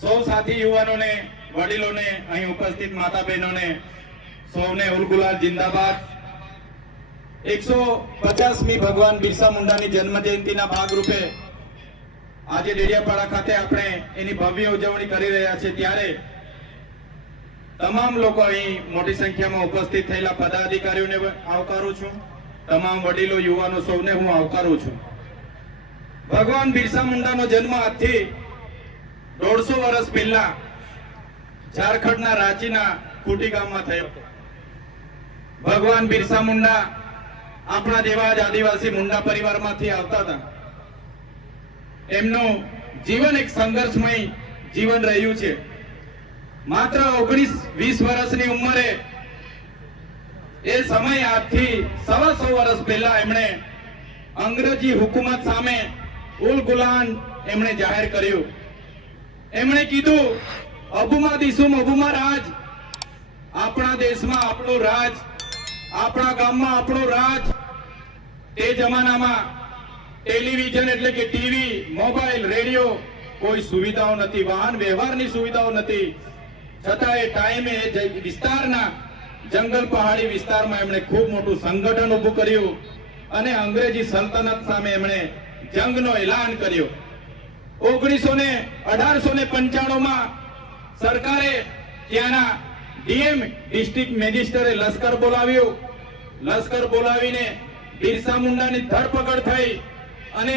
સૌ સાથી યુવાનોને વડીલોને અહીં ઉપસ્થિત માતા બહેનોને સૌને ઉલગુલાલ જિંદાબાદ એકસો પચાસમી ભગવાન બિરસા મુંડાની જન્મ જયંતિના ભાગરૂપે આજે ડેડિયાપાડા ખાતે આપણે એની ભવ્ય ઉજવણી કરી રહ્યા છીએ ત્યારે તમામ લોકો અહીં મોટી સંખ્યામાં ઉપસ્થિત થયેલા પદાધિકારીઓને આવકારું છું તમામ વડીલો યુવાનો સૌને હું આવકારું છું ભગવાન બિરસા મુંડાનો જન્મ આજથી દોઢસો વર્ષ પહેલા ઝારખંડના રાંચીના કુટી ગામ માં થયો ભગવાન બિરસા મુંડા આપણા જેવા જ આદિવાસી મુંડા પરિવાર માંથી આવતા હતા એમનું જીવન એક સંઘર્ષમય જીવન રહ્યું છે માત્ર ઓગણીસ વીસ વર્ષની ઉંમરે એ સમય આજથી સવા સો વર્ષ પહેલા એમણે અંગ્રેજી હુકુમત સામે ઉલ ગુલાન એમણે જાહેર કર્યું એમણે કીધું અબુમા દિસુમ અબુમા રાજ આપણા દેશમાં આપણો રાજ આપણા ગામમાં આપણો રાજ તે જમાનામાં ટેલિવિઝન એટલે કે ટીવી મોબાઈલ રેડિયો કોઈ સુવિધાઓ નથી વાહન વ્યવહારની સુવિધાઓ નથી છતાં એ ટાઈમે વિસ્તારના જંગલ પહાડી વિસ્તારમાં એમણે ખૂબ મોટું સંગઠન ઊભું કર્યું અને અંગ્રેજી સલ્તનત સામે એમણે જંગનો એલાન કર્યો ઓગણીસો ને અઢારસો ને પંચાણુંમાં સરકારે ત્યાંના ડીએમ ડિસ્ટ્રિક્ટ મેજિસ્ટરે લશ્કર બોલાવ્યું લશ્કર બોલાવીને બિરસા મુંડાની ધરપકડ થઈ અને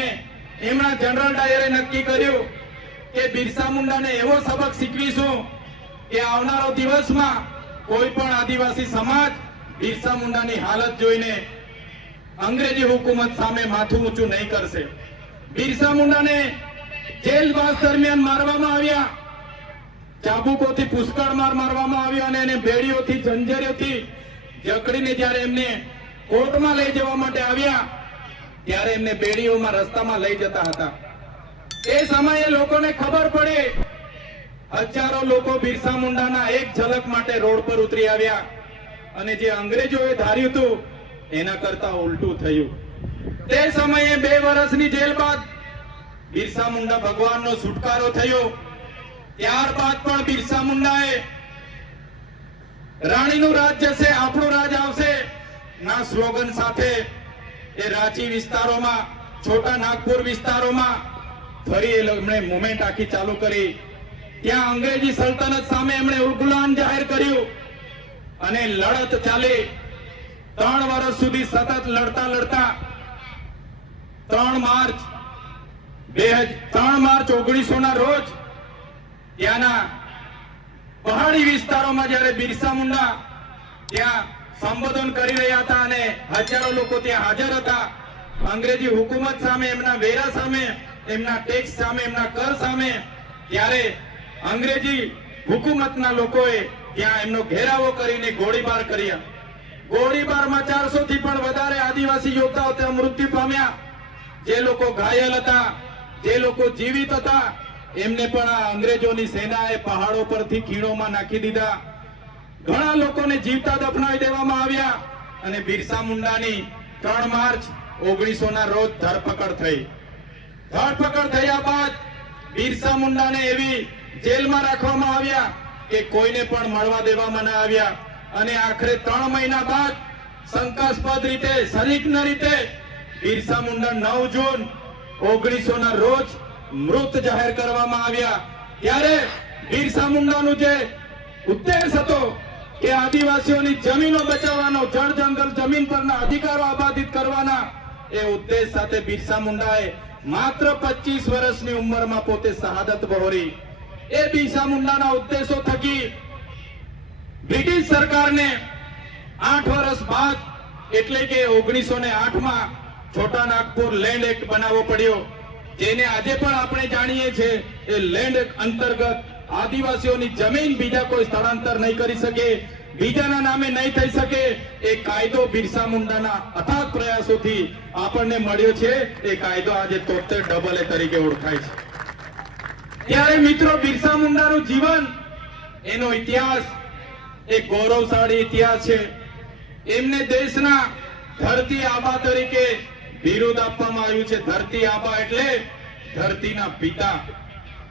એમના જનરલ ડાયરે નક્કી કર્યું કે બિરસા મુંડાને એવો સબક શીખવીશું કે આવનારો દિવસમાં કોઈ પણ આદિવાસી સમાજ બિરસા મુંડાની હાલત જોઈને અંગ્રેજી હુકુમત સામે માથું ઊંચું નહીં કરશે બિરસા મુંડાને જેલવાસ દરમિયાન મારવામાં આવ્યા ચાબુકોથી પુષ્કળ માર મારવામાં આવ્યો અને એને ભેડીઓથી જંજરીઓથી જકડીને જ્યારે એમને કોર્ટમાં લઈ જવા માટે આવ્યા ત્યારે એમને બેડીઓમાં રસ્તામાં લઈ જતા હતા એ સમયે લોકોને ખબર પડે હજારો લોકો બિરસા મુંડાના એક ઝલક માટે રોડ પર ઉતરી આવ્યા અને જે અંગ્રેજોએ ધાર્યું હતું એના કરતા ઉલટું થયું તે સમયે બે વર્ષની જેલ બાદ બિરસા મુંડા ભગવાનનો છુટકારો થયો ત્યારબાદ પણ બિરસા મુંડાએ રાણીનું રાજ જશે આપણું રાજ આવશે ના સ્લોગન સાથે એ રાંચી વિસ્તારોમાં છોટા નાગપુર વિસ્તારોમાં ફરી એમણે મુમેન્ટ આખી ચાલુ કરી ત્યાં અંગ્રેજી સલ્તનત સામે એમણે ઉલગુલાન જાહેર કર્યું અને લડત ચાલી ત્રણ વર્ષ સુધી સતત લડતા લડતા ત્રણ માર્ચ બે ત્રણ માર્ચ ઓગણીસો ના રોજ ત્યાંના પહાડી વિસ્તારોમાં જયારે બિરસા મુંડા ત્યાં સંબોધન કરી રહ્યા હતા અને હજારો લોકો ત્યાં હાજર હતા અંગ્રેજી હુકુમત સામે એમના વેરા સામે એમના ટેક્સ સામે એમના કર સામે ત્યારે અંગ્રેજી હુકુમતના લોકોએ ત્યાં એમનો ઘેરાવો કરીને ગોળીબાર કર્યા ગોળીબારમાં ચારસો થી પણ વધારે આદિવાસી યોદ્ધાઓ ત્યાં મૃત્યુ પામ્યા જે લોકો ઘાયલ હતા જે લોકો જીવિત હતા એમને પણ આ અંગ્રેજોની સેનાએ પહાડો પરથી ખીણોમાં નાખી દીધા ઘણા લોકોને જીવતા દફનાવી દેવામાં આવ્યા અને બિરસા મુંડાની ત્રણ માર્ચ ઓગણીસો ના રોજ ધરપકડ થઈ ધરપકડ થયા બાદ બિરસા મુંડાને એવી જેલમાં રાખવામાં આવ્યા કે કોઈને પણ મળવા દેવામાં ના આવ્યા અને આખરે ત્રણ મહિના બાદ શંકાસ્પદ રીતે શરીક રીતે બિરસા મુંડા નવ જૂન ઓગણીસો ના રોજ મૃત જાહેર કરવામાં આવ્યા ત્યારે બિરસા મુંડાનું જે ઉદ્દેશ હતો કે આદિવાસીઓની જમીનો બચાવવાનો જળ જંગલ જમીન પરના અધિકારો આબાદિત કરવાના એ ઉદ્દેશ સાથે બિરસા મુંડાએ માત્ર 25 વર્ષની ઉંમરમાં પોતે શહાદત બહોરી એ બિરસા મુંડાના ઉદ્દેશો થકી બ્રિટિશ સરકારને આઠ વર્ષ બાદ એટલે કે ઓગણીસો ને આઠમાં છોટા નાગપુર લેન્ડ એક્ટ બનાવવો પડ્યો જેને આજે પણ આપણે જાણીએ છીએ એ લેન્ડ એક્ટ અંતર્ગત આદિવાસીઓની જમીન બીજા કોઈ સ્થળાંતર નહીં કરી શકે બીજાના નામે નહીં થઈ શકે એ કાયદો બિરસા મુંડાના અથાગ પ્રયાસોથી આપણને મળ્યો છે એ કાયદો આજે તોતેર ડબલ એ તરીકે ઓળખાય છે ત્યારે મિત્રો બિરસા મુંડાનું જીવન એનો ઇતિહાસ એ ગૌરવશાળી ઇતિહાસ છે એમને દેશના ધરતી આબા તરીકે બિરુદ આપવામાં આવ્યું છે ધરતી આબા એટલે ધરતીના પિતા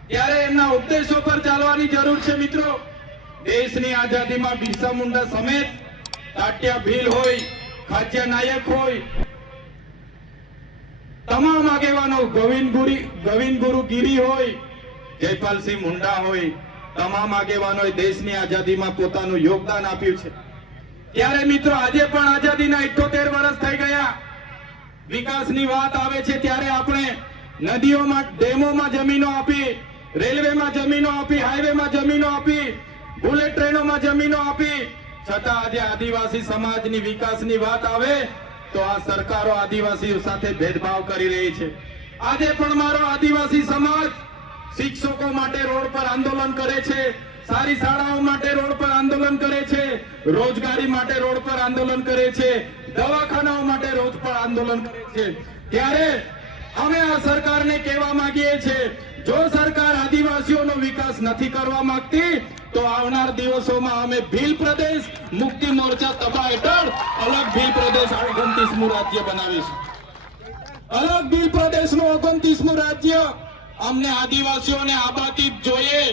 ત્યારે એમના ઉપદેશો પર ચાલવાની જરૂર છે મિત્રો દેશની આઝાદીમાં બિરસા મુંડા સમેત તાટિયા ભીલ હોય ખાચ્યા નાયક હોય તમામ આગેવાનો ગોવિંદ ગુરી ગોવિંદ ગુરુ ગીરી હોય જયપાલસિંહ મુંડા હોય તમામ આગેવાનોએ દેશની આઝાદીમાં પોતાનું યોગદાન આપ્યું છે ત્યારે મિત્રો આજે પણ આઝાદીના 78 વર્ષ થઈ ગયા વિકાસની વાત આવે છે ત્યારે આપણે નદીઓમાં ડેમોમાં જમીનો આપી રેલવેમાં જમીનો આપી હાઈવેમાં જમીનો આપી બુલેટ ટ્રેનોમાં જમીનો આપી છતાં આજે આદિવાસી સમાજની વિકાસની વાત આવે તો આ સરકારો આદિવાસીઓ સાથે ભેદભાવ કરી રહી છે આજે પણ મારો આદિવાસી સમાજ શિક્ષકો માટે રોડ પર આંદોલન કરે છે સારી શાળાઓ માટે રોડ પર આંદોલન કરે છે રોજગારી માટે રોડ પર આંદોલન કરે છે દવાખાનાઓ માટે રોજ પર આંદોલન કરે છે ત્યારે અમે આ સરકારને કહેવા માંગીએ છીએ જો સરકાર આદિવાસીઓનો વિકાસ નથી કરવા માંગતી તો આવનાર દિવસોમાં અમે ભીલ પ્રદેશ મુક્તિ મોરચા સભા હેઠળ અલગ ભીલ પ્રદેશ ઓગણત્રીસમું રાજ્ય બનાવીશું અલગ ભીલ પ્રદેશનું ઓગણત્રીસમું રાજ્ય અમને આદિવાસીઓને આબાદી જોઈએ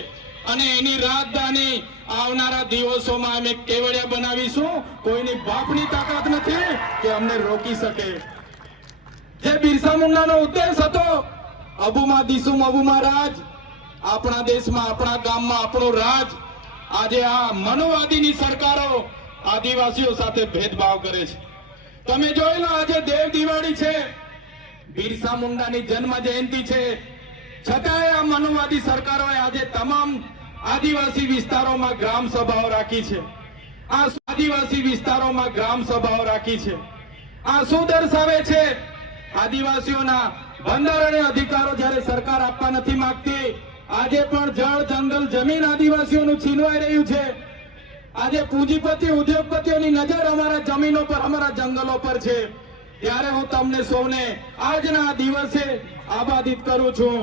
અને એની રાજધાની આવનારા દિવસોમાં અમે કેવડિયા બનાવીશું કોઈની બાપની તાકાત નથી કે અમને રોકી શકે જે બિરસા મુંડાનો ઉદ્દેશ હતો અબુમાં દીસુમ અબુમાં રાજ આપણા દેશમાં આપણા ગામમાં આપણો રાજ આજે આ મનોવાદીની સરકારો આદિવાસીઓ સાથે ભેદભાવ કરે છે તમે જોઈ લો આજે દેવ દિવાળી છે બિરસા મુંડાની જન્મ જયંતિ છે છતાંય આ મનુવાદી સરકારોએ આજે તમામ આદિવાસી વિસ્તારોમાં ગ્રામ સભાઓ રાખી છે આ આદિવાસી વિસ્તારોમાં ગ્રામ સભાઓ રાખી છે આ શું દર્શાવે છે આદિવાસીઓના બંધારણીય અધિકારો જ્યારે સરકાર આપવા નથી માંગતી આજે પણ જળ જંગલ જમીન આદિવાસીઓનું છીનવાઈ રહ્યું છે આજે પૂંજીપતિ ઉદ્યોગપતિઓની નજર અમારા જમીનો પર અમારા જંગલો પર છે ત્યારે હું તમને સૌને આજના દિવસે આબાદિત કરું છું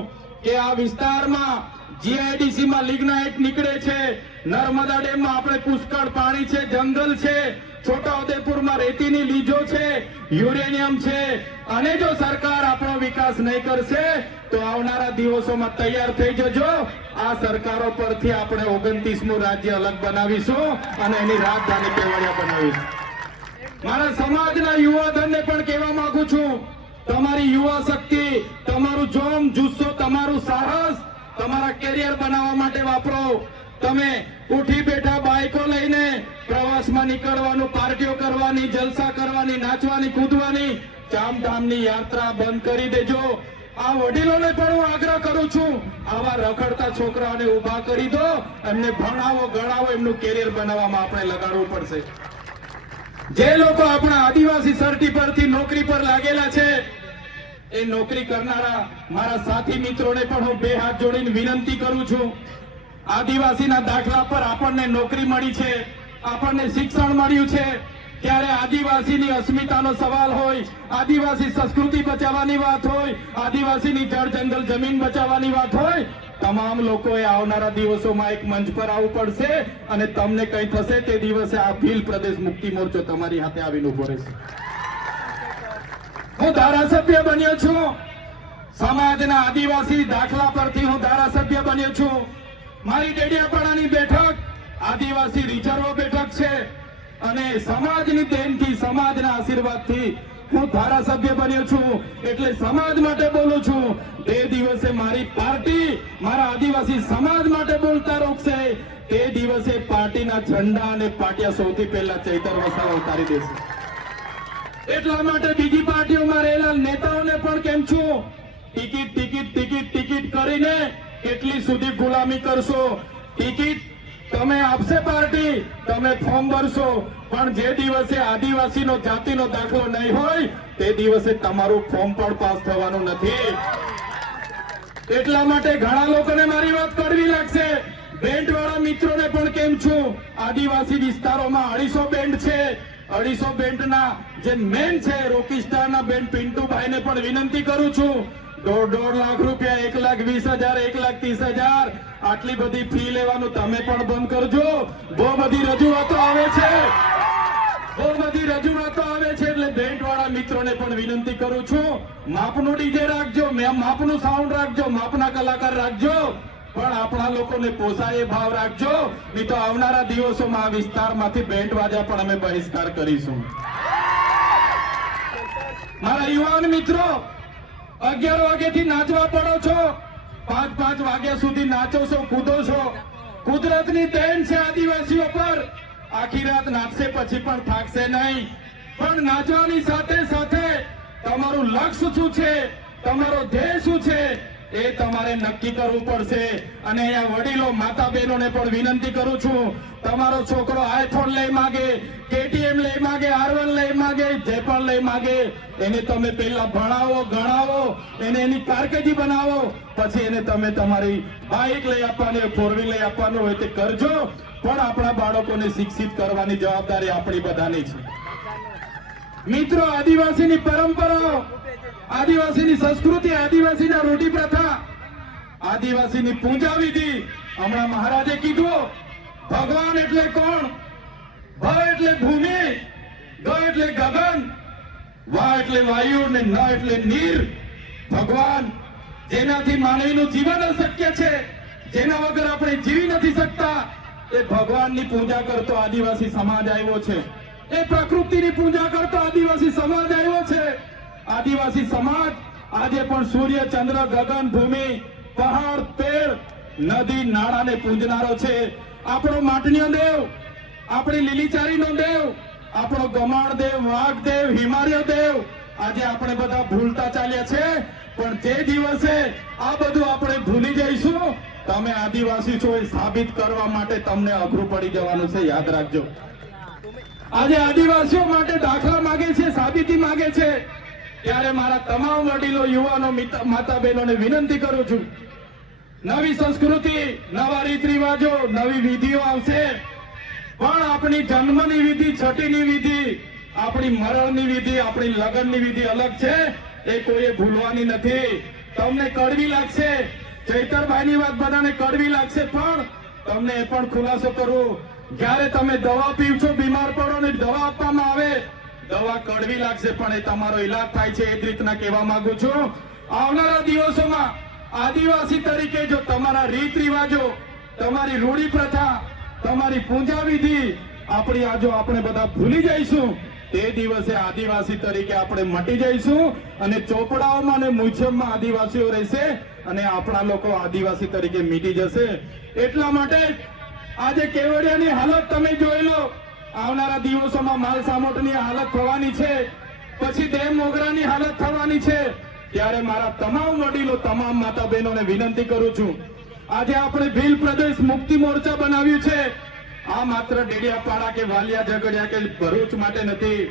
કે આ વિસ્તારમાં જીઆઈડીસી લિગ્નાઇટ નીકળે છે નર્મદા ડેમમાં આપણે પુષ્કળ પાણી છે જંગલ છે છોટાઉદેપુરમાં રેતીની લીજો છે યુરેનિયમ છે અને જો સરકાર આપણો વિકાસ નહીં કરશે તો આવનારા દિવસોમાં તૈયાર થઈ જજો આ સરકારો પરથી આપણે ઓગણત્રીસમું રાજ્ય અલગ બનાવીશું અને એની રાજધાની કેવડિયા બનાવીશું મારા સમાજના યુવાધનને પણ કહેવા માંગુ છું તમારી યુવા શક્તિ તમારું જોમ જુસ્સો તમારું સાહસ તમારા કેરિયર બનાવવા માટે વાપરો તમે ઉઠી બેઠા બાઇકો લઈને પ્રવાસમાં નીકળવાનું પાર્ટીઓ કરવાની જલસા કરવાની નાચવાની કૂદવાની ચામધામની યાત્રા બંધ કરી દેજો આ વડીલોને પણ હું આગ્રહ કરું છું આવા રખડતા છોકરાઓને ઉભા કરી દો એમને ભણાવો ગણાવો એમનું કેરિયર બનાવવામાં આપણે લગાડવું પડશે જે લોકો આપણા આદિવાસી સર્ટી પરથી નોકરી પર લાગેલા છે એ નોકરી કરનારા મારા સાથી મિત્રોને પણ હું બે હાથ જોડીને વિનંતી કરું છું આદિવાસીના દાખલા પર આપણને નોકરી મળી છે આપણને શિક્ષણ મળ્યું છે ત્યારે આદિવાસીની અસ્મિતાનો સવાલ હોય આદિવાસી સંસ્કૃતિ બચાવવાની વાત હોય આદિવાસીની જળ જંગલ જમીન બચાવવાની વાત હોય તમામ લોકોએ આવનારા દિવસોમાં એક મંચ પર આવવું પડશે અને તમને કઈ થશે તે દિવસે આ ભીલ પ્રદેશ મુક્તિ મોરચો તમારી હાથે આવીને ઉભો રહેશે હું ધારાસભ્ય બન્યો છું સમાજના આદિવાસી દાખલા પરથી હું ધારાસભ્ય બન્યો છું મારી ડેડિયાપાડાની બેઠક આદિવાસી રિઝર્વ બેઠક છે અને સમાજની દેનથી સમાજના આશીર્વાદથી હું ધારાસભ્ય બન્યો છું એટલે સમાજ માટે બોલું છું તે દિવસે મારી પાર્ટી મારા આદિવાસી સમાજ માટે બોલતા રોકશે તે દિવસે પાર્ટીના ઝંડા અને પાટિયા સૌથી પહેલા ચૈતર વસાવા ઉતારી દેશે એટલા માટે બીજી પાર્ટીઓમાં રહેલા નેતાઓને પણ કેમ છું ટિકિટ ટિકિટ ટિકિટ ટિકિટ કરીને કેટલી સુધી ગુલામી કરશો ટિકિટ તમે આપશે પાર્ટી તમે ફોર્મ ભરશો પણ જે દિવસે આદિવાસીનો જાતિનો દાખલો નહીં હોય તે દિવસે તમારું ફોર્મ પણ પાસ થવાનું નથી એટલા માટે ઘણા લોકોને મારી વાત કરવી લાગશે બેન્ડ વાળા મિત્રોને પણ કેમ છું આદિવાસી વિસ્તારોમાં અઢીસો બેન્ડ છે અઢીસો બેન્ડના જે મેન છે રોકીસ્ટારના બેન પિન્ટુભાઈને પણ વિનંતી કરું છું દોઢ દોઢ લાખ રૂપિયા એક લાખ વીસ હજાર એક લાખ ત્રીસ હજાર આટલી બધી ફી લેવાનું તમે પણ બંધ કરજો બહુ બધી રજૂઆતો આવે છે બહુ બધી રજૂઆતો આવે છે એટલે બેન્ટ વાળા મિત્રો ને પણ વિનંતી કરું છું માપનું ડીજે રાખજો મેં માપનું સાઉન્ડ રાખજો માપના કલાકાર રાખજો પણ આપણા લોકોને પોસાય એ ભાવ રાખજો નહીં તો આવનારા દિવસોમાં આ વિસ્તારમાંથી બેન્ડ વાજા પણ અમે બહિષ્કાર કરીશું મારા યુવાન મિત્રો અગિયાર વાગ્યાથી નાચવા પડો છો પાંચ પાંચ વાગ્યા સુધી નાચો છો કૂદો છો કુદરતની દેન છે આદિવાસીઓ પર આખી રાત નાચશે પછી પણ થાકશે નહીં પણ નાચવાની સાથે સાથે તમારું લક્ષ્ય શું છે તમારો ધ્યેય શું છે એ તમારે નક્કી કરવું પડશે અને અહીંયા વડીલો માતા બહેનોને પણ વિનંતી કરું છું તમારો છોકરો આઈફોન લઈ માગે કેટીએમ લઈ માગે આરવન લઈ માગે જે પણ લઈ માગે એને તમે પહેલા ભણાવો ગણાવો એને એની કારકિર્દી બનાવો પછી એને તમે તમારી બાઇક લઈ આપવાની હોય ફોર લઈ આપવાનું હોય તે કરજો પણ આપણા બાળકોને શિક્ષિત કરવાની જવાબદારી આપણી બધાની છે મિત્રો આદિવાસીની પરંપરાઓ આદિવાસીની સંસ્કૃતિ આદિવાસીના રૂઢિ પ્રથા આદિવાસીની પૂજા વિધિ હમણાં મહારાજે કીધું ભગવાન એટલે કોણ ભ એટલે ભૂમિ ગ એટલે ગગન વા એટલે વાયુ ને ન એટલે નીર ભગવાન જેનાથી માનવીનું જીવન અશક્ય છે જેના વગર આપણે જીવી નથી શકતા એ ભગવાનની પૂજા કરતો આદિવાસી સમાજ આવ્યો છે એ પ્રકૃતિની પૂજા કરતો આદિવાસી સમાજ આવ્યો છે આદિવાસી સમાજ આજે પણ સૂર્ય ચંદ્ર ગગન ભૂમિ પહાડ પેડ નદી નાળાને પૂંજનારો છે આપણો માટણીઓ દેવ આપણી લીલીચારીનો દેવ આપણો ગમાણ દેવ વાઘ દેવ હિમાલય દેવ આજે આપણે બધા ભૂલતા ચાલ્યા છે પણ તે દિવસે આ બધું આપણે ભૂલી જઈશું તમે આદિવાસી છો એ સાબિત કરવા માટે તમને અઘરું પડી જવાનું છે યાદ રાખજો આજે આદિવાસીઓ માટે દાખલા માગે છે સાબિતી માગે છે ત્યારે મારા તમામ વડીલો યુવાનો માતા બહેનોને વિનંતી કરું છું નવી સંસ્કૃતિ નવા રીત રિવાજો નવી વિધિઓ આવશે પણ આપણી જન્મની વિધિ છઠ્ઠીની વિધિ આપણી મરણની વિધિ આપણી લગ્નની વિધિ અલગ છે એ કોઈએ ભૂલવાની નથી તમને કડવી લાગશે ચૈતરભાઈની વાત બધાને કડવી લાગશે પણ તમને એ પણ ખુલાસો કરું જ્યારે તમે દવા પીવ છો બીમાર પડો ને દવા આપવામાં આવે દવા કડવી લાગશે પણ એ તમારો ઈલાજ થાય છે એ જ રીતના કહેવા માંગુ છું આવનારા દિવસોમાં આદિવાસી તરીકે જો તમારા રીત રિવાજો તમારી રૂઢી પ્રથા તમારી પૂજા વિધિ આપણી આજો આપણે બધા ભૂલી જઈશું તે દિવસે આદિવાસી તરીકે આપણે મટી જઈશું અને ચોપડાઓમાં અને મ્યુઝિયમમાં આદિવાસીઓ રહેશે અને આપણા લોકો આદિવાસી તરીકે મીટી જશે એટલા માટે આજે કેવડિયાની હાલત તમે જોઈ લો આવનારા દિવસોમાં માલ સામોટની હાલત થવાની છે પછી દેવ મોગરાની હાલત થવાની છે ત્યારે મારા તમામ વડીલો તમામ માતા બહેનોને વિનંતી કરું છું આજે આપણે ભીલ પ્રદેશ મુક્તિ મોરચા બનાવ્યું છે આ માત્ર ડેડિયાપાડા કે વાલિયા ઝઘડિયા કે ભરૂચ માટે નથી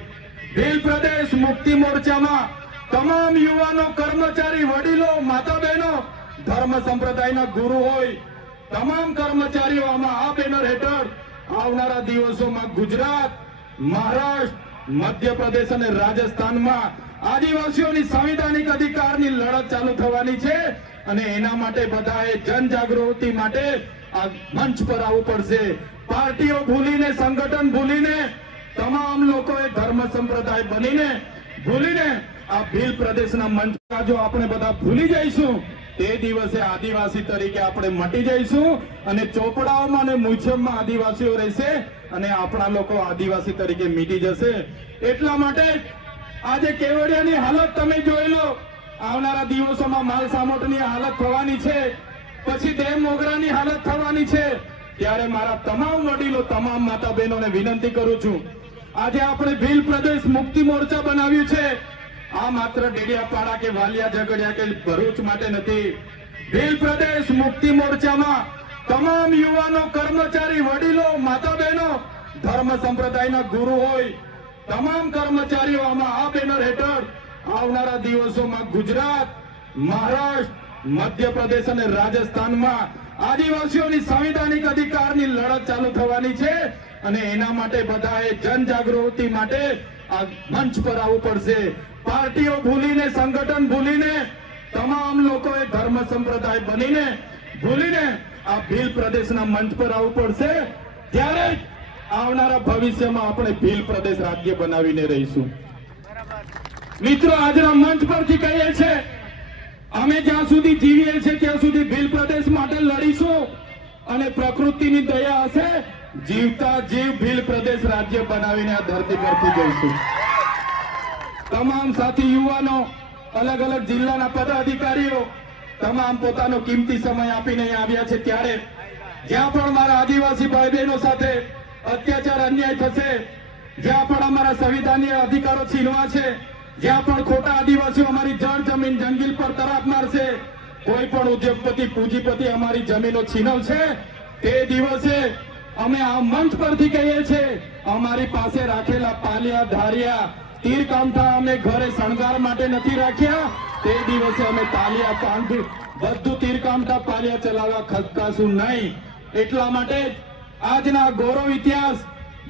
ભીલ પ્રદેશ મુક્તિ મોરચામાં તમામ યુવાનો કર્મચારી વડીલો માતા બહેનો ધર્મ સંપ્રદાયના ગુરુ હોય તમામ કર્મચારીઓ આમાં આ બેનર હેઠળ આવનારા દિવસોમાં ગુજરાત મહારાષ્ટ્ર મધ્યપ્રદેશ અને રાજસ્થાનમાં આદિવાસીઓની સંવિધાનિક અધિકારની લડત ચાલુ થવાની છે અને એના માટે બધાએ જનજાગૃતિ માટે આ મંચ પર આવવું પડશે પાર્ટીઓ ભૂલીને સંગઠન ભૂલીને તમામ લોકોએ ધર્મ સંપ્રદાય બનીને ભૂલીને આ ભીલ પ્રદેશના મંચ જો આપણે બધા ભૂલી જઈશું તે દિવસે આદિવાસી તરીકે આપણે મટી જઈશું અને ચોપડાઓમાં અને મૂછમમાં આદિવાસીઓ રહેશે અને આપણા લોકો આદિવાસી તરીકે મીટી જશે એટલા માટે આજે કેવડિયાની હાલત તમે જોઈ લો આવનારા દિવસોમાં માલ સામોટની હાલત થવાની છે પછી ડેમ મોગરાની હાલત થવાની છે ત્યારે મારા તમામ વડીલો તમામ માતા બહેનોને વિનંતી કરું છું આજે આપણે ભીલ પ્રદેશ મુક્તિ મોરચા બનાવ્યું છે આ માત્ર ડેડિયાપાડા કે વાલિયા ઝઘડિયા કે ભરૂચ માટે નથી ભીલ પ્રદેશ મુક્તિ મોરચામાં તમામ યુવાનો કર્મચારી વડીલો માતા બહેનો ધર્મ સંપ્રદાયના ગુરુ હોય તમામ કર્મચારીઓ આમાં આ બેનર હેઠળ આવનારા દિવસોમાં ગુજરાત મહારાષ્ટ્ર મધ્યપ્રદેશ અને રાજસ્થાનમાં આદિવાસીઓની સંવિધાનિક અધિકારની લડત ચાલુ થવાની છે અને એના માટે બધાએ જનજાગૃતિ માટે આ મંચ પર આવવું પડશે પાર્ટીઓ ભૂલીને સંગઠન ભૂલીને તમામ લોકોએ ધર્મ સંપ્રદાય બનીને ભૂલીને આ ભીલ પ્રદેશના મંચ પર આવવું પડશે ત્યારે જ આવનારા ભવિષ્યમાં આપણે ભીલ પ્રદેશ રાજ્ય બનાવીને રહીશું મિત્રો આજના મંચ પરથી કહીએ છે અમે જ્યાં સુધી જીવીએ છીએ ત્યાં સુધી ભીલ પ્રદેશ માટે લડીશું અને પ્રકૃતિની દયા હશે જીવતા જીવ ભીલ પ્રદેશ રાજ્ય બનાવીને આ ધરતી પરથી જઈશું તમામ સાથી યુવાનો અલગ અલગ જિલ્લાના પદાધિકારીઓ તમામ પોતાનો કિંમતી સમય આપીને આવ્યા છે ત્યારે જ્યાં પણ મારા આદિવાસી ભાઈ બહેનો સાથે અત્યાચાર અન્યાય થશે જ્યાં પણ અમારા સંવિધાનીય અધિકારો છીનવા છે જ્યાં પણ ખોટા આદિવાસીઓ અમારી જળ જમીન જંગલ પર તરાપ મારશે કોઈ પણ ઉદ્યોગપતિ પૂંજીપતિ અમારી જમીનો છીનવશે તે દિવસે અમે આ મંચ પરથી કહીએ છીએ અમારી પાસે રાખેલા પાલિયા ધારિયા તીર કામઠા અમે ઘરે શણગાર માટે નથી રાખ્યા તે દિવસે અમે તાલિયા કામઠી બધું તીર કામઠા પાલિયા ચલાવવા ખસકાશું નહીં એટલા માટે આજના ગૌરવ ઇતિહાસ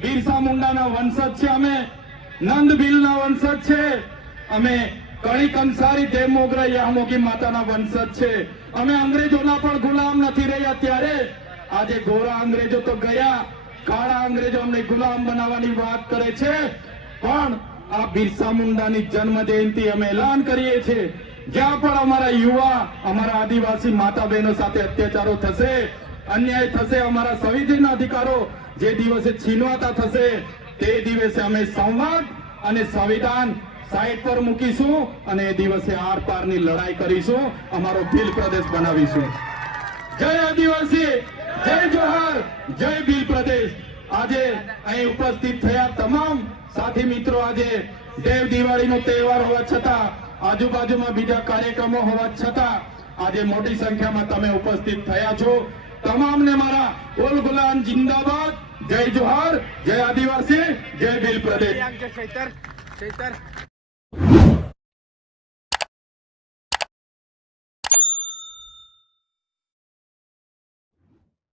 બિરસા મુંડાના વંશજ છે અમે નંદ ભીલના વંશજ છે અમે કણિક અંસારી દેવ મોગરા યામોગી માતાના વંશજ છે અમે અંગ્રેજોના પણ ગુલામ નથી રહ્યા ત્યારે આજે ગોરા અંગ્રેજો તો ગયા કાળા અંગ્રેજો અમને ગુલામ બનાવવાની વાત કરે છે પણ આ બિરસા મુંડાની જન્મ જયંતિ અમે એલાન કરીએ છીએ જ્યાં પણ અમારા યુવા અમારા આદિવાસી માતા બહેનો સાથે અત્યાચારો થશે અન્યાય થશે અમારા સંવિધાનના અધિકારો જે દિવસે છીનવાતા થશે તે દિવસે અમે સંવાદ અને સંવિધાન સાઈડ પર મૂકીશું અને એ દિવસે આર લડાઈ કરીશું અમારો ભીલ પ્રદેશ બનાવીશું જય આદિવાસી જય જોહાર જય ભીલ પ્રદેશ આજે અહીં ઉપસ્થિત થયા તમામ સાથી મિત્રો આજે દેવ દિવાળી નો તહેવાર હોવા છતાં આજુબાજુમાં બીજા કાર્યક્રમો હોવા છતાં આજે મોટી સંખ્યામાં તમે ઉપસ્થિત થયા છો તમામને મારા ઓલ ગુલામ જિંદાબાદ જય જોહાર જય આદિવાસી જય બિલ પ્રદેશ